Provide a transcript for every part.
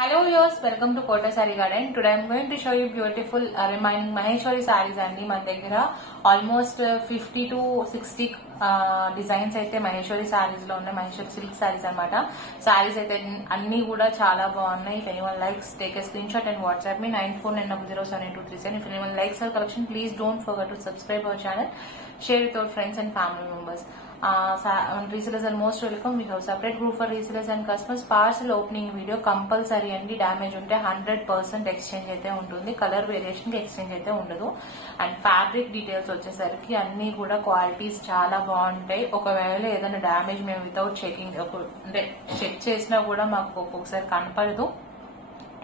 Hello viewers, welcome to Kota Saree Garden. Today I am going to show you beautiful remaining Maheshwari sarees and మన దగ్గర almost 50 to 60 designs అయితే మహేశ్వరి సారీస్ లో ఉన్నాయి. Maheshwari silk saris అన్నమాట. సారీస్ అయితే అన్ని కూడా చాలా బాగున్నాయి. If anyone likes, take a screenshot and WhatsApp me 9490078237. If anyone likes our collection, please don't forget to subscribe our channel, share with your friends and family members. Resellers are most welcome. We have separate group for resellers and customers. Parcel opening video compulsory and damage unte 100% exchange అయితే ఉంటుంది. Colour variation కి exchange అయితే ఉండదు. And fabric details వచ్చేసరికి అన్ని కూడా qualities చాలా బాగుంటాయి. ఒకవేళ ఏదైనా డ్యామేజ్ మేము వితౌట్ చెకింగ్ అంటే చెక్ చేసినా కూడా మాకు ఒక్కొక్కసారి కనపడదు.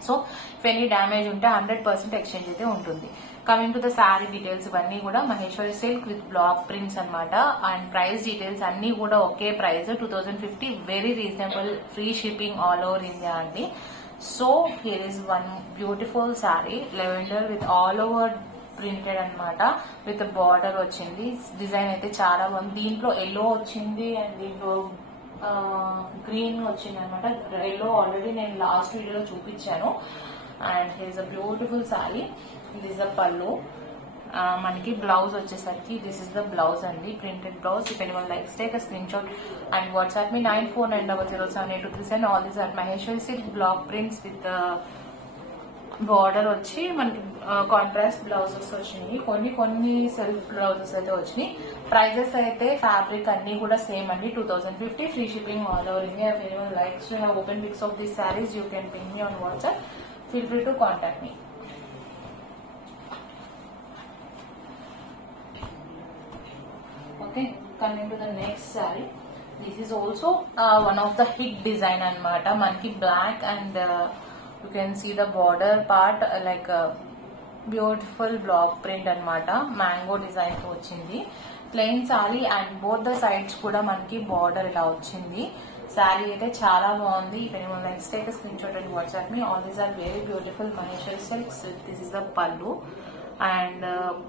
సో ఇఫ్ ఎనీ డ్యామేజ్ ఉంటే 100% ఎక్స్చేంజ్ అయితే ఉంటుంది. Coming to the saree details ఇవన్నీ కూడా Maheshwari silk with block prints అన్నమాట. అండ్ ప్రైస్ డీటెయిల్స్ అన్ని కూడా ఒకే price 2050, very reasonable, free shipping all over India అండి. So here is one beautiful saree lavender with all over printed అన్నమాట. విత్ బార్డర్ వచ్చింది. Design అయితే చాలా బాగుంది. దీంట్లో ఎల్లో వచ్చింది అండ్ దీంట్లో గ్రీన్ వచ్చింది అనమాట. ఎల్లో ఆల్రెడీ నేను లాస్ట్ వీడియోలో చూపించాను. And here is a beautiful sari. This a pallu. మనకి బ్లౌజ్ వచ్చేసరికి దిస్ ఇస్ ద బ్లౌజ్ అండి, printed blouse. If anyone likes, take a screen shot and WhatsApp me 9490078237. All these are Maheshwari silk block prints with border వచ్చి మనకి contrast blouses వచ్చినాయి. కొన్ని self blouses అయితే వచ్చినాయి. Prices అయితే ఫ్యాబ్రిక్ అన్ని కూడా సేమ్ అండి, 2050, free shipping all over India. If anyone likes to have open pics of these sarees, you can ping me on WhatsApp. Feel free to contact me. Okay, coming to the next saree. This is also one of the hit design అన్నమాట. మనకి black and you can see the border part like a beautiful block print అన్నమాట. Mango design తో వచ్చింది. Plain sorry and both the sides కూడా మనకి border ఇలా వచ్చింది. Sorry అయితే చాలా బాగుంది. If anyone likes, take a screenshot and WhatsApp me. All these are very beautiful Maheshwari silks. This is the pallu and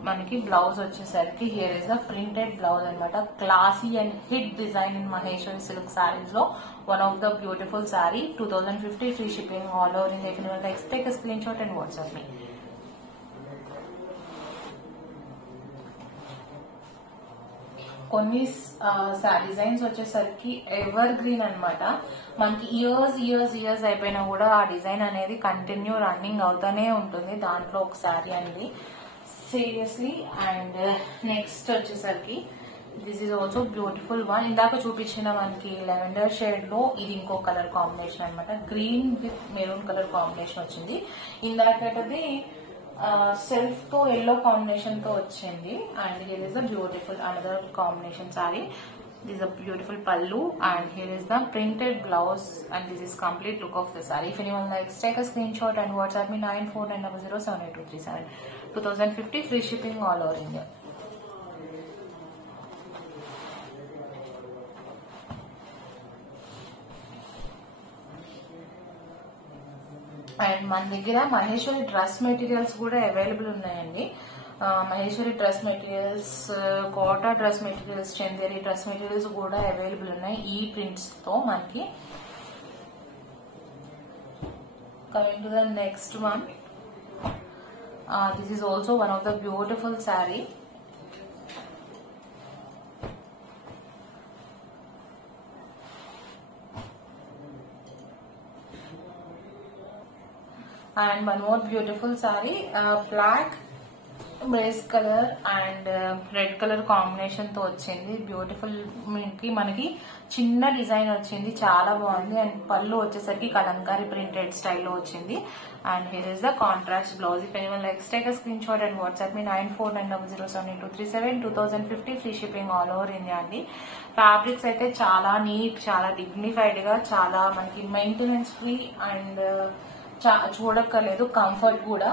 మనకి బ్లౌజ్ వచ్చేసరికి here is the printed blouse అనమాట. Classy and hit design in Maheshwari silk sarees లో one of the beautiful saree. 2050, free shipping all over India. If anyone likes, take a screenshot and WhatsApp me. కొన్ని designs వచ్చేసరికి ever green అనమాట. మనకి years అయిపోయినా కూడా ఆ design అనేది కంటిన్యూ రన్నింగ్ అవుతానే ఉంటుంది. దాంట్లో ఒక శారీ అండి, సీరియస్లీ. అండ్ నెక్స్ట్ వచ్చేసరికి this is also beautiful one. ఇందాక చూపించిన మనకి లెవెండర్ షేడ్ లో ఇది ఇంకో కలర్ కాంబినేషన్ అనమాట. Green with maroon colour combination వచ్చింది. ఇందాకది సెల్ఫ్ తో ఎల్లో కాంబినేషన్ తో వచ్చింది. And here is the beautiful another combination sorry. This is a beautiful pallu and here is the printed blouse and this is complete look of the saree. If anyone likes, take a screenshot and WhatsApp me 9490078237. 2050, free shipping all over India. And మన దగ్గర Maheshwari dress materials కూడా available ఉన్నాయండి. Maheshwari dress materials, Kota dress materials, Chanderi dress materials కూడా అవైలబుల్ ఉన్నాయి ఈ prints తో మనకి. Coming to the next one, this is also one of the beautiful sari. And one more beautiful saree, black, base colour and red colour combination తో వచ్చింది. Beautiful, మనకి చిన్న డిజైన్ వచ్చింది, చాలా బాగుంది. అండ్ పళ్ళు వచ్చేసరికి కలంకారీ ప్రింటెడ్ స్టైల్లో వచ్చింది. And here is the contrast blouse. If anyone likes, take a screen shot and WhatsApp me 9490078237. 2050, free shipping all over India అండి. ఫ్యాబ్రిక్స్ అయితే చాలా నీట్, చాలా డిగ్నిఫైడ్ గా, చాలా మనకి మెయింటెనెన్స్ ఫ్రీ అండ్ చూడక్కర్లేదు, కంఫర్ట్ కూడా.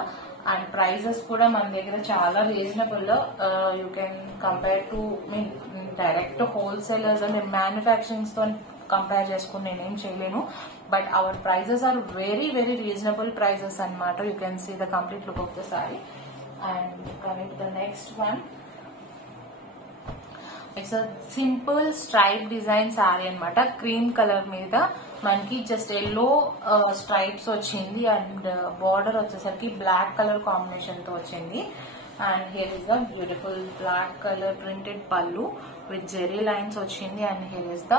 అండ్ ప్రైజెస్ కూడా మన దగ్గర చాలా reasonable. You can compare to mean direct wholesalers and manufacturings తో కంపేర్ చేసుకుని నేనేం చేయలేను. But our prices are very very reasonable prices అనమాట. You can see the complete look of the saree. And coming to the next one, it's a simple stripe design saree అనమాట. Cream colour మీద మనకి just yellow stripes వచ్చింది and border వచ్చేసరికి black colour combination తో వచ్చింది. And here is the beautiful black colour printed pallu with zari lines వచ్చింది. And here is the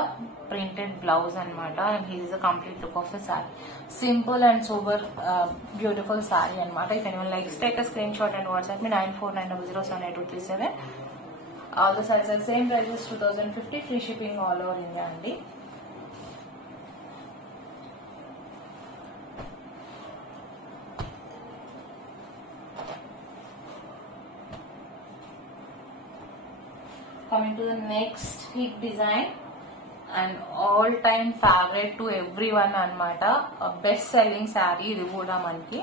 printed blouse అనమాట. And here is the complete look of the sorry. Simple and super beautiful saree అనమాట. If anyone likes take a screen shot and WhatsApp me 9490078237. All the sizes are same prices 2050, free shipping all over India అండి. Coming to the next hit design and all time favorite to everyone anamata, best selling saree ఇది కూడా మనకి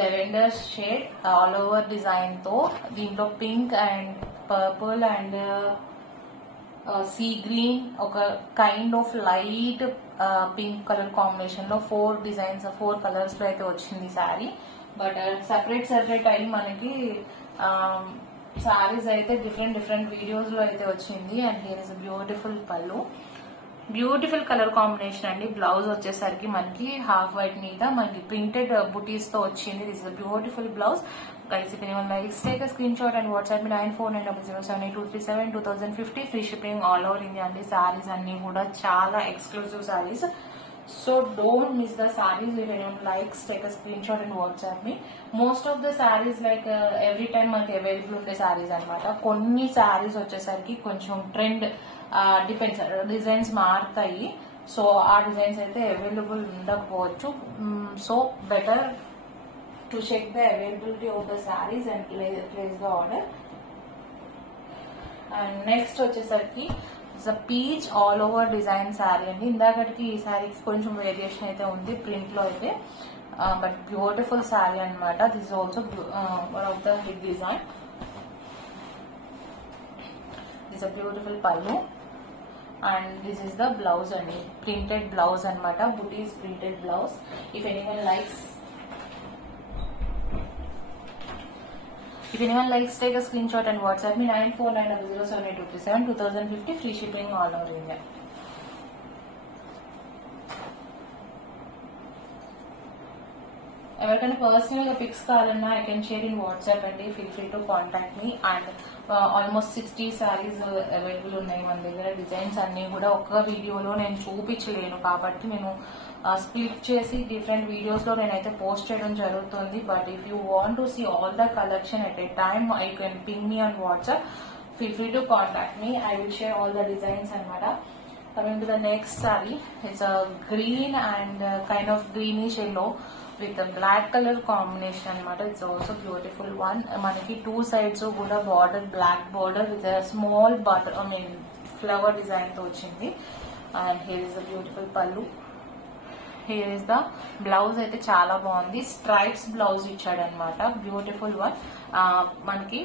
lavender shade all over design తో దీంట్లో pink and purple and sea green ఒక kind of light pink colour combination లో 4 designs 4 colours లో అయితే వచ్చింది సారీ. బట్ సెపరేట్ అయ్యి మనకి సారీస్ అయితే డిఫరెంట్ వీడియోస్ లో అయితే వచ్చింది. అండ్ హియర్ ఇస్ బ్యూటిఫుల్ పళ్ళు, బ్యూటిఫుల్ కలర్ కాంబినేషన్ అండి. బ్లౌజ్ వచ్చేసరికి మనకి హాఫ్ వైట్ మీద మనకి ప్రింటెడ్ బుటీస్ తో వచ్చింది. This is beautiful blouse. Guys if anyone likes take a screen shot and WhatsApp me 9490078237. 2050, free shipping all over India అండి. సారీస్ అన్ని కూడా చాలా exclusive saris. So don't miss the sarees. If anyone likes, take a screenshot and WhatsApp me. Most of the sarees like every time మనకి available ఉండే సారీస్ అనమాట. కొన్ని సారీస్ వచ్చేసరికి కొంచెం ట్రెండ్ డిపెండ్స్, డిజైన్స్ మారుతాయి. సో ఆ డిజైన్స్ అయితే అవైలబుల్ ఉండకపోవచ్చు. So better to check the availability of the sarees and place the order. And next వచ్చేసరికి peach all over design saree అండి. ఇందాకటికి ఈ శారీకి కొంచెం వేరియేషన్ అయితే ఉంది ప్రింట్ లో అయితే, బట్ బ్యూటిఫుల్ శారీ అనమాట. This is also one of the hit design. This a beautiful pallu and this is the blouse అండి. ప్రింటెడ్ బ్లౌజ్ అనమాట, butis printed blouse. If anyone likes take a screenshot and WhatsApp me 9490078237. 2050, free shipping all over India. ఎవరికైనా personal గా pics కావాలన్నా I can share in WhatsApp అండి. Feel free to contact me. And almost 60 sarees available ఉన్నాయి మన దగ్గర. Designs అన్ని కూడా ఒక్క వీడియోలో నేను చూపించలేను కాబట్టి నేను స్ప్లిట్ చేసి డిఫరెంట్ వీడియోస్ లో నేనైతే పోస్ట్ చేయడం జరుగుతుంది. But if you want to see all the collection at a time I can ping me on WhatsApp. Feel free to contact me. I will share all the designs అనమాట. Coming to the next saree, it's a green and kind of greenish yellow with black colour combination అనమాట. It's also beautiful one. మనకి 2 sides కూడా border black border with small butter flower design తో వచ్చింది. And here is the beautiful పళ్ళు. Here is the blouse అయితే చాలా బాగుంది. Stripes blouse ఇచ్చాడు అనమాట. Beautiful one. మనకి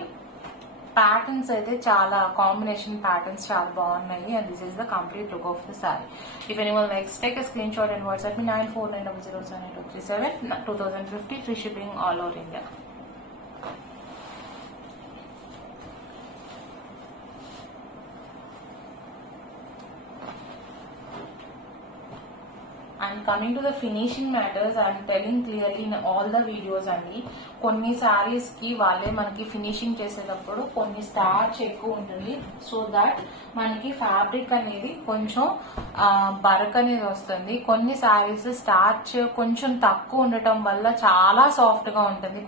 ప్యాటర్న్స్ అయితే చాలా కాంబినేషన్ ప్యాటర్న్స్ చాలా బాగున్నాయి. And this is the complete look of the sorry. If anyone likes take a screen shot and WhatsApp me 9490078237. 2050, free shipping all over India. And coming to the finishing matters, I am telling clearly in all the videos అండి. కొన్ని సారీస్ కి వాళ్ళే మనకి finishing చేసేటప్పుడు కొన్ని starch ఎక్కువ ఉంటుంది. So that మనకి ఫ్యాబ్రిక్ అనేది కొంచెం బరక్ అనేది వస్తుంది. కొన్ని సారీస్ స్టార్చ్ కొంచెం తక్కువ ఉండటం వల్ల చాలా సాఫ్ట్ గా ఉంటుంది.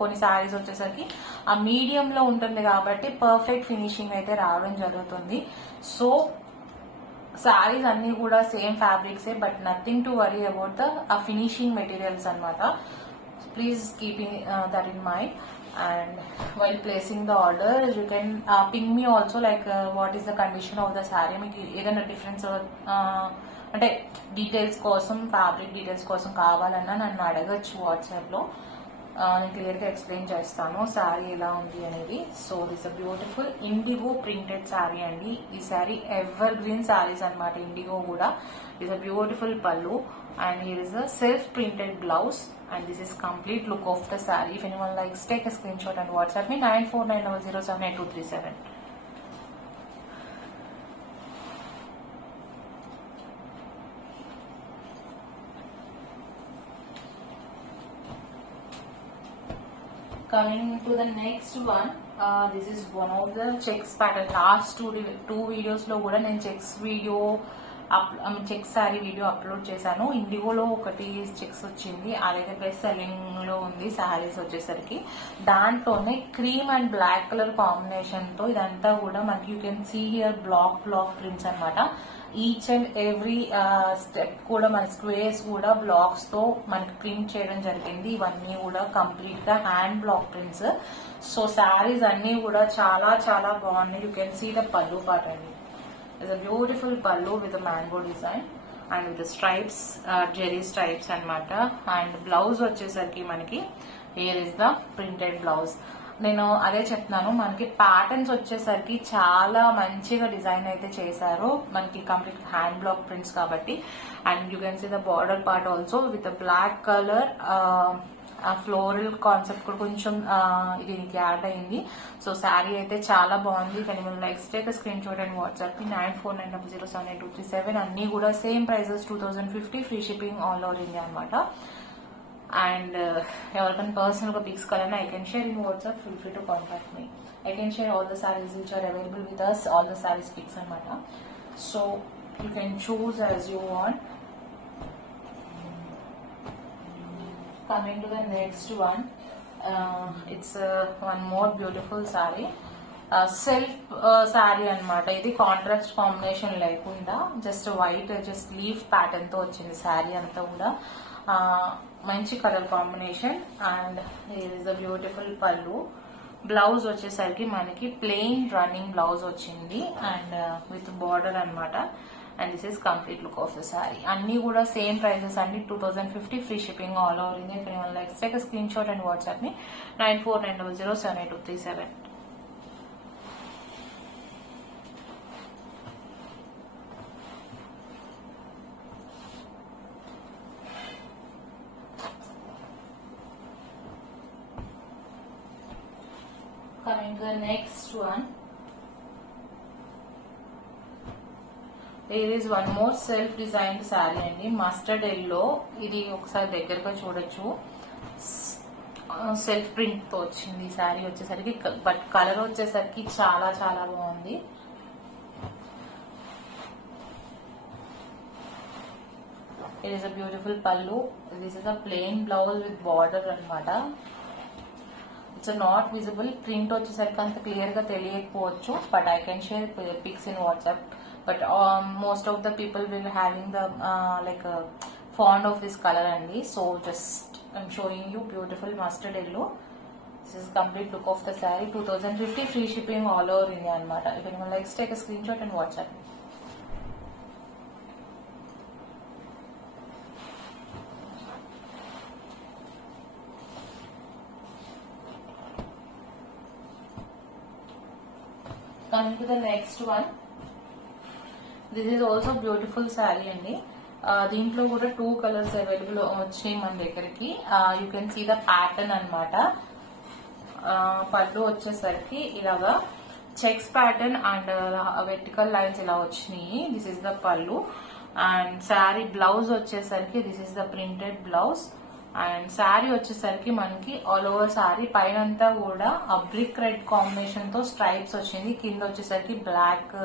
కొన్ని సారీస్ వచ్చేసరికి ఆ మీడియం లో ఉంటుంది కాబట్టి పర్ఫెక్ట్ ఫినిషింగ్ అయితే రావడం జరుగుతుంది. సో సారీస్ అన్ని కూడా సేమ్ ఫ్యాబ్రిక్సే, but nothing to worry about the finishing materials అనమాట. Please keep that in mind. And while placing the order you can ping me also like what is the condition of the saree. మీకు ఏదైనా difference అంటే details కోసం fabric details కోసం కావాలన్నా నన్ను అడగచ్చు WhatsApp లో. నేను క్లియర్ గా ఎక్స్ప్లెయిన్ చేస్తాను సారీ ఎలా ఉంది అనేది. So this a beautiful IndiGo printed sorry అండి. ఈ సారీ ఎవర్ గ్రీన్ సారీస్ అనమాట. ఇండిగో కూడా. This a beautiful pallu and here is a self printed blouse and this is complete look of the sorry. If anyone likes take a screen shot and WhatsApp me 9490078237. Coming to the next one, this is one of the checks pattern. Last two videos లో కూడా నేను checks video checks sorry video upload చేశాను. ఇండిగోలో ఒకటి checks వచ్చింది, అదైతే best selling లో ఉంది సారీస్ వచ్చేసరికి. దాంట్లోనే cream and black colour combination తో ఇదంతా కూడా మనకి you can see here block prints అన్నమాట. ఈచ్ అండ్ ఎవ్రీ స్టెప్ కూడా మన స్క్వేర్స్ కూడా బ్లాక్స్ తో మనకి ప్రింట్ చేయడం జరిగింది. ఇవన్నీ కూడా కంప్లీట్ గా hand block prints. So saris అన్ని కూడా చాలా చాలా బాగున్నాయి. You can see the pallu part అండి. It's a beautiful pallu with mango design and with stripes, zari stripes అన్నమాట. అండ్ బ్లౌజ్ వచ్చేసరికి మనకి here is the printed blouse. నేను అదే చెప్తున్నాను, మనకి ప్యాటర్న్స్ వచ్చేసరికి చాలా మంచిగా డిజైన్ అయితే చేశారు. మనకి కంప్లీట్ హ్యాండ్ బ్లాక్ ప్రింట్స్ కాబట్టి. And you can see the border part also with black colour floral concept కూడా కొంచెం దీనికి యాడ్ అయింది. సో శారీ అయితే చాలా బాగుంది. కానీ మనం next take screen shot and WhatsApp 9490782337. అన్ని కూడా same prices 2050, free shipping all over India అనమాట. అండ్ ఎవరికైనా పర్సనల్ గా పిక్స్ కావాలన్నా I can share in WhatsApp, feel free to contact me. I can share all the sarees which are available with us, all the sarees pics అనమాట. So you can choose as you want. Coming to the next one, it's one more beautiful saree, self sari అనమాట. ఇది contrast combination లేకుండా just white just leaf pattern తో వచ్చింది శారీ అంతా కూడా. మంచి colour combination. And here is the beautiful పల్లు. Blouse వచ్చేసరికి మనకి ప్లెయిన్ రన్నింగ్ బ్లౌజ్ వచ్చింది అండ్ విత్ బార్డర్ అనమాట. And this is complete look of the sari. అన్ని కూడా సేమ్ ప్రైజెస్ అండి, 2050, free shipping all over India. If anyone likes take screen shot and WhatsApp me 9490782337. Coming to the next one, there is one more self designed saree అండి, mustard yellow. ఇది ఒకసారి దగ్గరగా చూడొచ్చు. Self print తో వచ్చింది ఈ శారీ వచ్చేసరికి. బట్ కలర్ వచ్చేసరికి చాలా చాలా బాగుంది. It is a beautiful pallu. This is a plain blouse with border అనమాట. It's not visible. ప్రింట్ వచ్చేసరికి అంత క్లియర్ గా తెలియకపోవచ్చు, but I can share pics in WhatsApp. But most of the people will having the like fond of this color అండి. So just I'm showing you beautiful mustard yellow. This is complete look of the saree, 2050, free shipping all over India anamata. If anyone likes, take a screenshot and WhatsApp. Coming to the next one, this is also beautiful saree అండి. దీంట్లో కూడా 2 colours available వచ్చాయి మన దగ్గరికి. You can see the pattern అనమాట. పళ్ళు వచ్చేసరికి ఇలాగా checks pattern and vertical lines ఇలా వచ్చినాయి. This is the pallu. And sari blouse వచ్చేసరికి this is the printed blouse. And sari వచ్చేసరికి మనకి ఆల్ ఓవర్ శారీ పైనంతా కూడా బ్రిక్ రెడ్ కాంబినేషన్ తో స్ట్రైప్స్ వచ్చింది. కింద వచ్చేసరికి బ్లాక్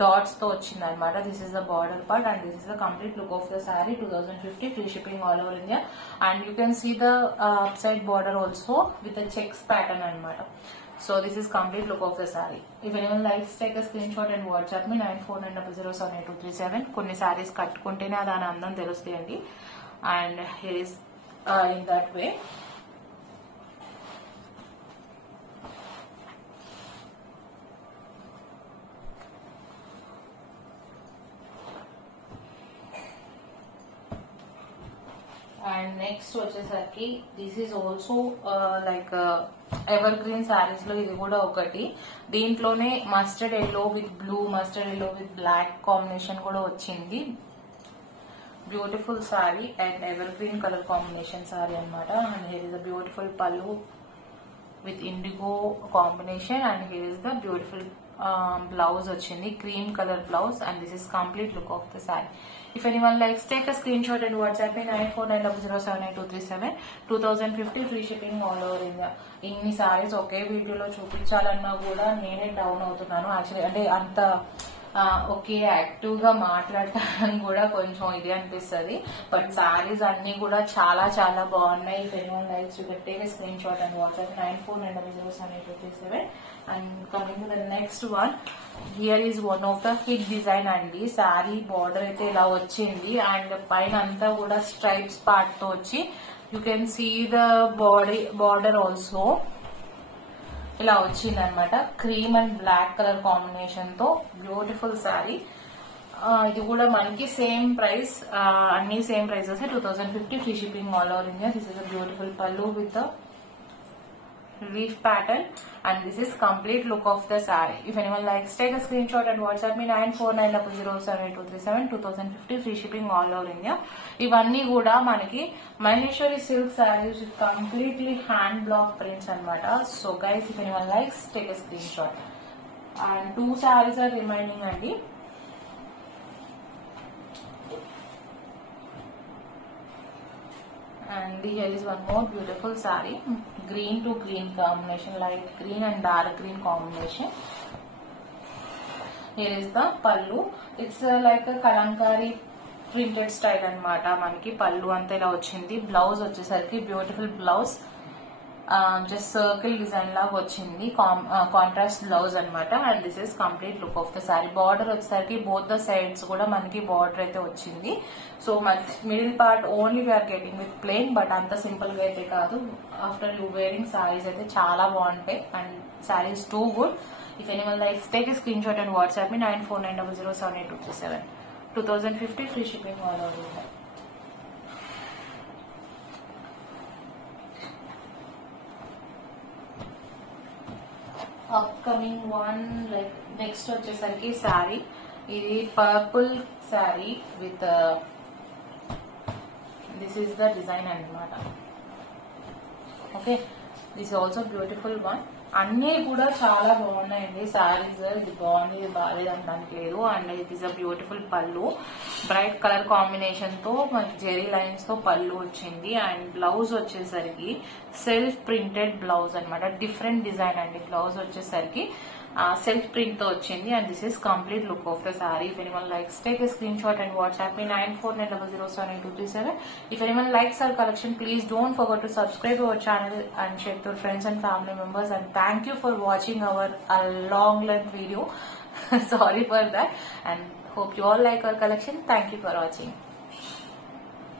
డాట్స్ తో వచ్చింది అనమాట. This is the border part and this is the complete look of the sari, 2050, free shipping all over India. And you can see the up side border also with the checks pattern అనమాట. So this is complete look of the saree. If anyone likes, take a screen shot and WhatsApp me 9490782337. కొన్ని శారీస్ కట్టుకుంటేనే దాని అందం తెలుస్తాయండి. And here is in that way. And next వచ్చేసరికి this is also like evergreen sarees లో ఇది కూడా ఒకటి. దీంట్లోనే mustard yellow with blue, mustard yellow with black combination కూడా వచ్చింది. Beautiful saree and evergreen colour combination saree అనమాట. And here is the beautiful pallu with indigo combination and here is the beautiful blouse వచ్చింది, cream color blouse, and this is complete look of the saree. If anyone likes, take a screenshot and WhatsApp me 9490078237. 2050 free shipping all over India. ఇన్ని సారీస్ ఒకే వీడియోలో చూపించాలన్నా కూడా నేనే down అవుతున్నాను actually. అంటే అంత okay active గా మాట్లాడటానికి కూడా కొంచెం ఇది అనిపిస్తుంది. బట్ సారీస్ అన్ని కూడా చాలా చాలా బాగున్నాయి. If anyone likes you can take a screen shot and WhatsApp 9490078237. And coming to the next one, here is one of the hit design అండి. సారీ బార్డర్ అయితే ఇలా వచ్చింది అండ్ పైన అంతా కూడా స్ట్రైప్స్ పార్ట్ తో వచ్చి you can see the border also ఇలా వచ్చింది అనమాట. Cream and black colour combination తో బ్యూటిఫుల్ సారీ. ఇది కూడా మనకి సేమ్ ప్రైస్, అన్ని same prices 2050 free shipping all over India. This is a beautiful pallu with leaf pattern, and this is complete look of the saree. If anyone likes, take a screenshot and WhatsApp me 9490078237. 2050 free shipping all over India. ఇవన్నీ కూడా మనకి Maheshwari silk sarees completely hand block prints అన్నమాట. So guys, if anyone likes, take a screenshot. And 2 sarees are remaining అండి. And here is one more beautiful saree, green to green combination, light green and dark green combination. Here is the pallu. It's like a kalamkari printed style anamata. Manaki pallu ante ila ochindi. Blouse vachesariki beautiful blouse, just circle design la వచ్చింది, contrast blouse అనమాట. And this is complete look of the sari. Border వచ్చేసరికి both the sides కూడా మనకి border అయితే వచ్చింది. So middle part only we're getting with plain, but అంత simple గా అయితే కాదు. ఆఫ్టర్ యూ వేరింగ్ సారీస్ అయితే చాలా బాగుంటాయి and sarees too good. If anyone likes, take a screen shot and WhatsApp me 9490078237. 2050 free shipping all over India. Upcoming one, like next వచ్చేసరికి శారీ. ఇది purple saree with this is the design అన్నమాట. Okay, this also beautiful one. అన్ని కూడా చాలా బాగున్నాయండి శారీస్. ఇది బాగుంది, ఇది బాగాలేదు అనడానికి లేదు. And it is a beautiful పళ్ళు, బ్రైట్ కలర్ కాంబినేషన్ తో మనకి జెరీ లైన్స్ తో పళ్ళు వచ్చింది. అండ్ బ్లౌజ్ వచ్చేసరికి సెల్ఫ్ ప్రింటెడ్ బ్లౌజ్ అనమాట. డిఫరెంట్ డిజైన్ అండి. బ్లౌజ్ వచ్చేసరికి సెల్ఫ్ ప్రింట్ తో వచ్చింది. And this is complete look of the sorry. If anyone likes, take a screen shot and WhatsApp me 9490078237. If anyone likes our collection, please don't forget to subscribe to our channel and share to your friends and family members. And thank you for watching our long length video. Sorry for that. And hope you all like our collection. Thank you for watching.